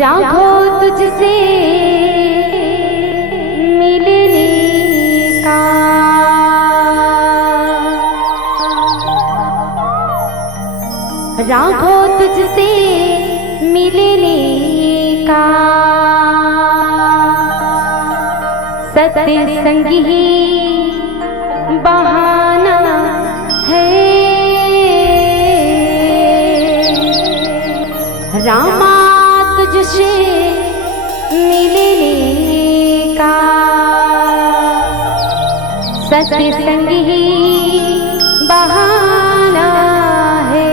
राघो तुझसे मिलने का राघो तुझसे मिलने का सत्संग ही बहाना है। रामा तुझसे मिलने का सत्संग ही बहाना है।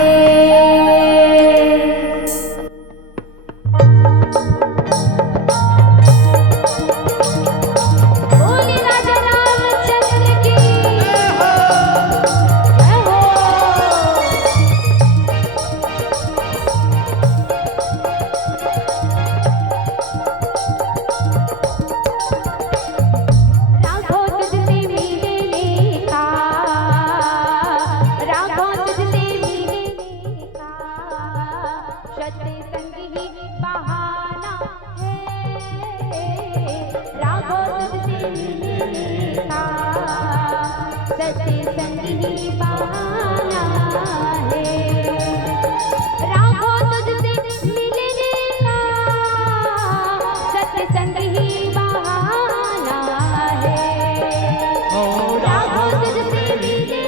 बोले राजा रामचंद्र की जय हो। राघो तुझसे मिलने का राघो तुझसे मिलने का सत्संग ही बहाना है। राघो तुझसे मिलने का सत्संग ही बहाना है। राघो तुझसे मिलने का सत्संग ही बहाना है। राघो तुझसे मिलने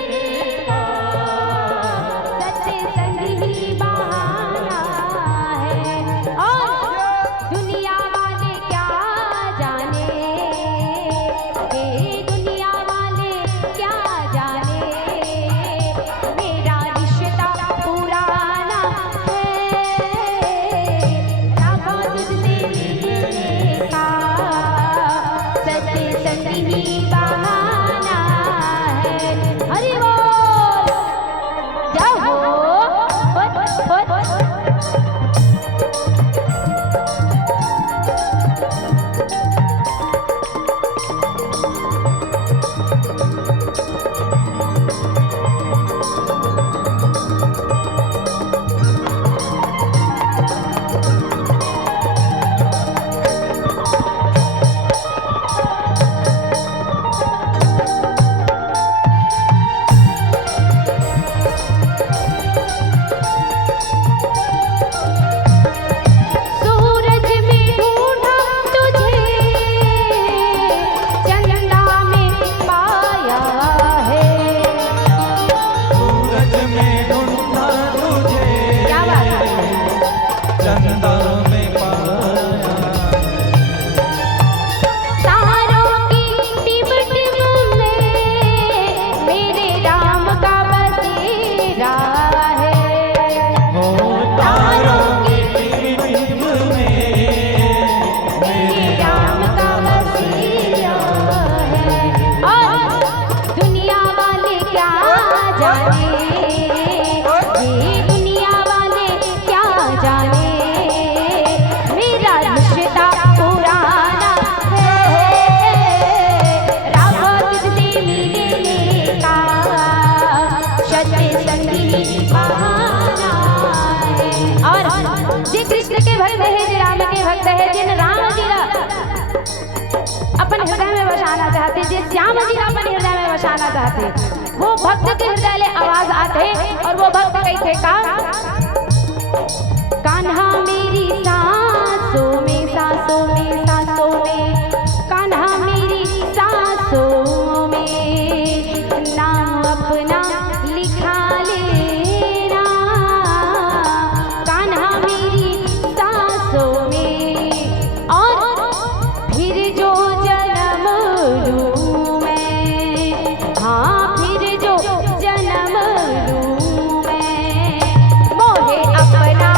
का सत्संग ही बहाना है। और दुनिया वाले क्या जाने, ये दुनिया वाले क्या जाने, मेरा रिश्ता पुराना है। राघो तुझसे मिलने का सत्संग ही बहाना है। हरि बोल जय हो। सूरज में ढूंढा तुझे, चंदा में पाया है। सूरज में ढूंढा तुझे, क्या बात है। चंदा में पाया। तारों की टिम टिम में मेरे राम का बसेरा है। हो तारों की टिम में मेरे राम का बसेरा है। और दुनिया वाले क्या जाने, ये दुनिया वाले क्या जाने, मेरा रिश्ता पुराना है। राघो तुझसे मिलने का सत्संग ही बहाना है। और जे कृष्ण के भक्त है, जे राम के भक्त है, जिन राम जी अपन हृदय में बसाना चाहते, जे श्याम जी अपन हृदय में बसाना चाहते, वो भक्त के हृदय ले आवाज आते और वो भक्त कहते का कान्हा मेरी सांसों में सांसों में सांसों में, कान्हा मेरी सांसों में नाम अपना लिखा लेना। कान्हा मेरी सांसों में, और फिर जो जन्म लूं मैं, हाँ फिर जो जन्म लूं मैं, मोहे अपना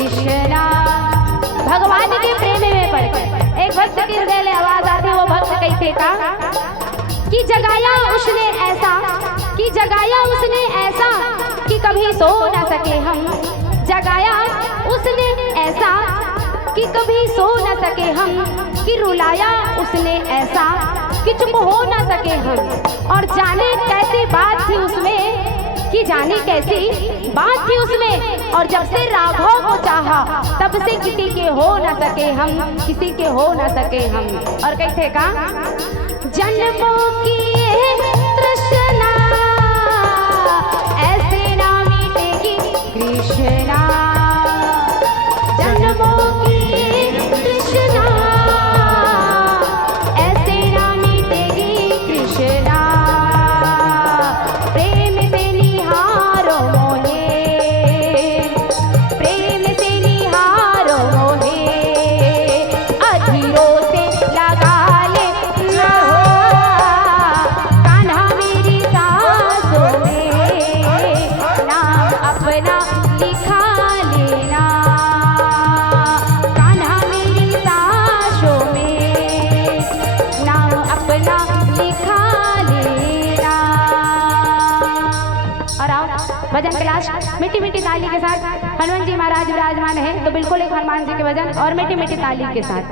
कृष्णा। भगवान के प्रेम में पड़ गए। एक भक्त के हृदय में आवाज आती, वो भक्त कहते का कि जगाया उसने ऐसा, कि जगाया उसने ऐसा कि कभी सो न सके हम। जगाया उसने ऐसा कि कभी सो न सके हम, कि रुलाया उसने ऐसा कि चुप हो न सके हम। और जाने कैसी बात थी उसमें, कि जाने कैसी बात थी उसमें। और जब से राघव को चाहा तब से किसी के हो न सके हम, किसी के हो न सके हम। और कैसे का जन्मों की ये तृष्णा ऐसे ना मिटेगी कृष्णा। जन्मों की ये तृष्णा ऐसे ना मिटेगी कृष्णा। प्रेम से निहारो मोहे, प्रेम से निहारो मोहे, अधीरों से लगा ले कान्हा मेरी सांसों में, नाम अपना लिखा लेना। कान्हा मेरी सांसों में, नाम अपना लिखा लेना। और आओ भजन क्लास मीठी मीठी ताली के साथ। हनुमान जी महाराज विराजमान है तो बिल्कुल एक हनुमान जी के भजन और मीठी मीठी ताली के साथ।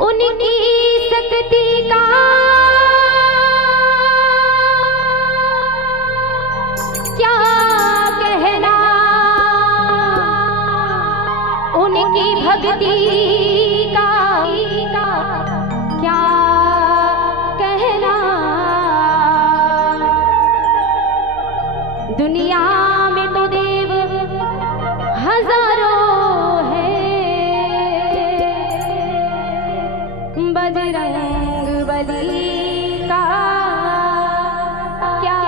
उनकी शक्ति का क्या कहना, उनकी भक्ति का क्या कहना। दुनिया में तो देव हजारों हैं, बजरंग बली का क्या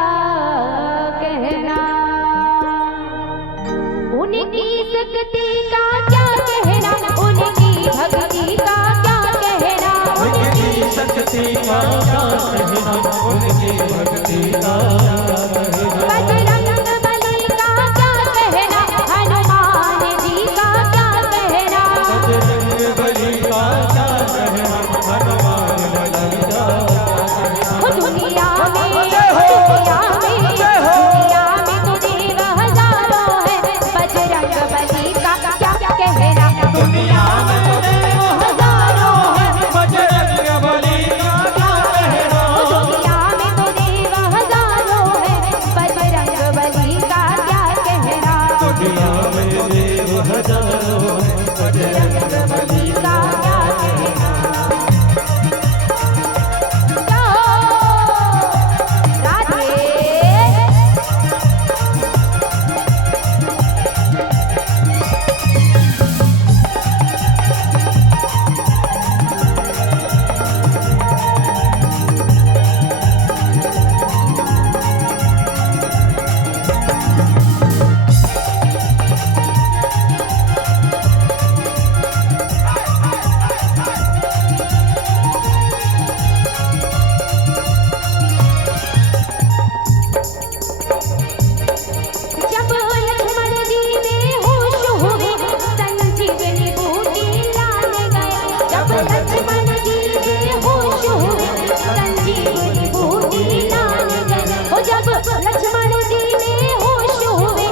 कहना। उनकी शक्ति का क्या कहना, उनकी भक्ति का क्या कहना। उनकी शक्ति का क्या कहना, उनकी भक्ति का क्या कहना। बजरंग बली का क्या कहना, हनुमान जी का क्या कहना। बजरंग बली का क्या कहना, हनुमान बली का क्या कहना। दुनिया में तो देव हजारों है, बजरंग बली का क्या कहना। दुनिया में तो देव हजारों हैं, बजरंग बली का क्या कहना। दुनिया में तो देव हजारों है, बजरंग बली का क्या कहना। दुनिया में देव हजारों हैं, बजरंग बली का क्या कहना। राधे जब लक्ष्मण जी बेहोश हुए, संजीवनी बूटी लाने गए। जब लक्ष्मण जी बेहोश हुए, संजीवनी बूटी लाने गए। ओ जब लक्ष्मण जी बेहोश हुए,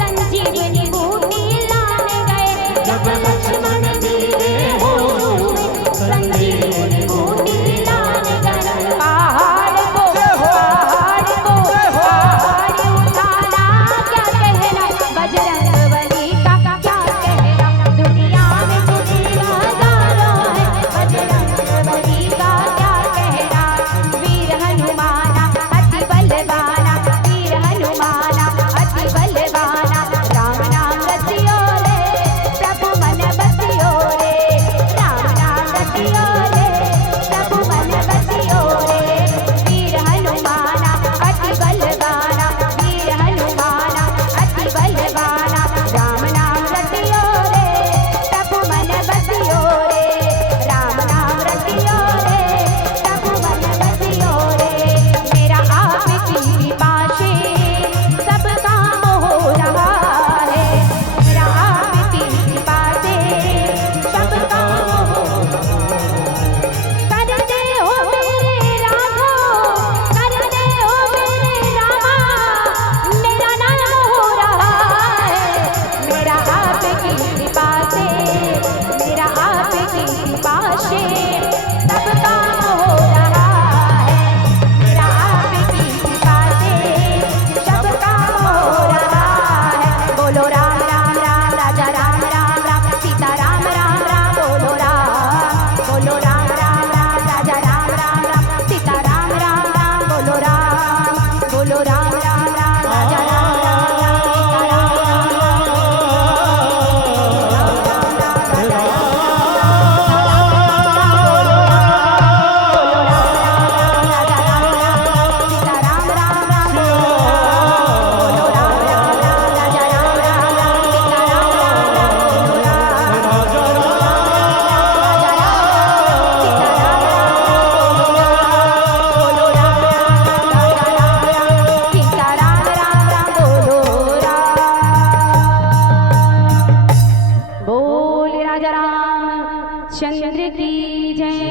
संजीवनी बूटी लाने गए। जब लक्ष्मण जी बेहोश हुए, संजीवनी बूटी लाने गए। पहाड़ को उठाना क्या कहना, बजरंग बली का क्या कहना। दुनिया में तो देव हजारों है, बजरंग बली का क्या कहना। वीर हनुमाना अति बलवाना, वीर हनुमाना अति बलवाना। राम नाम रसियो रे, प्रभु मन राजा रामचंद्र की जय।